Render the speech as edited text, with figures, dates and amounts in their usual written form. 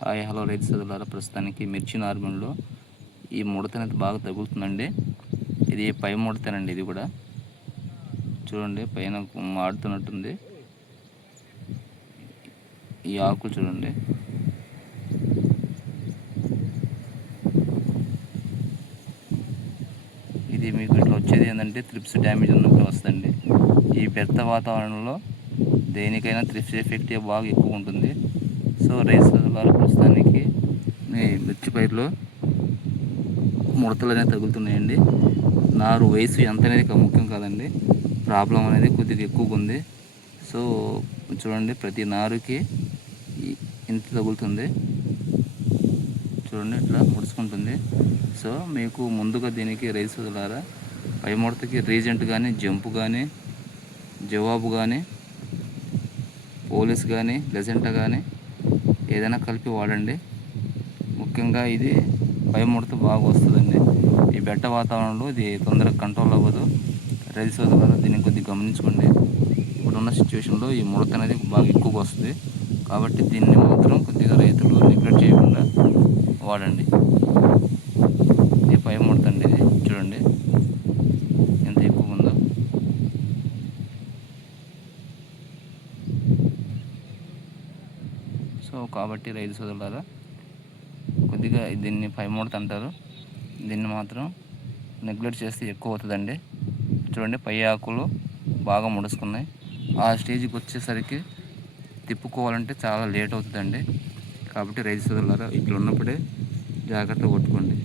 Hi hello రైతు సోదరులారా, ప్రస్తుతానికి మిర్చి నార్మల్లో ఈ ముడత అనేది బాగా తగులుతుందండి. ఇది పై ముడతనండి. ఇది కూడా చూడండి, పైన మాడుతున్నట్టుంది. ఈ ఆకులు చూడండి, ఇది మీకు ఇట్లా వచ్చేది ఏంటంటే త్రిప్స్ డ్యామేజ్ ఉన్నప్పుడు వస్తుందండి. ఈ పెద్ద వాతావరణంలో దేనికైనా త్రిప్స్ ఎఫెక్ట్ బాగా ఎక్కువ ఉంటుంది. సో రైతు సోదరులారా, ప్రస్తుతానికి మిర్చి పైరులో ముడతలు అనేవి తగులుతున్నాయండి. నారు వయసు ఎంత అనేది ముఖ్యం కాదండి, ప్రాబ్లం అనేది కొద్దిగా ఎక్కువగా ఉంది. సో చూడండి, ప్రతి నారుకి ఇంత తగులుతుంది. చూడండి, ఇట్లా ముడుచుకుంటుంది. సో మీకు ముందుగా దీనికి రైతు సోదరులారా, పై ముడతకి రీజెంట్ కానీ, జంపు కానీ, జవాబు కానీ, పోలీస్ కానీ, లెజెంటా కానీ ఏదైనా కలిపి వాడండి. ముఖ్యంగా ఇది పై ముడత బాగా వస్తుందండి. ఈ బెట్ట వాతావరణంలో ఇది తొందరగా కంట్రోల్ అవ్వదు. రైతు సోదరులారా, దీన్ని కొద్దిగా గమనించుకోండి. ఇప్పుడున్న సిచ్యువేషన్లో ఈ ముడత అనేది బాగా ఎక్కువగా వస్తుంది. కాబట్టి దీన్ని మాత్రం కొద్దిగా రైతులు నెగ్లెక్ట్ చేయకుండా వాడండి. ఇది పై ముడత అండి. ఇది చూడండి ఎంత ఎక్కువ ఉందో. సో కాబట్టి రైతు సోదరులారా, కొద్దిగా దీన్ని పై ముడత అంటారు. దీన్ని మాత్రం నెగ్లెక్ట్ చేస్తే ఎక్కువ అవుతుందండి. చూడండి, పై ఆకులు బాగా ముడుచుకున్నాయి. ఆ స్టేజ్కి వచ్చేసరికి తిప్పుకోవాలంటే చాలా లేట్ అవుతుందండి. కాబట్టి రైతు సోదరులారా, ఇట్లా ఉన్నప్పుడే జాగ్రత్తగా కొట్టుకోండి.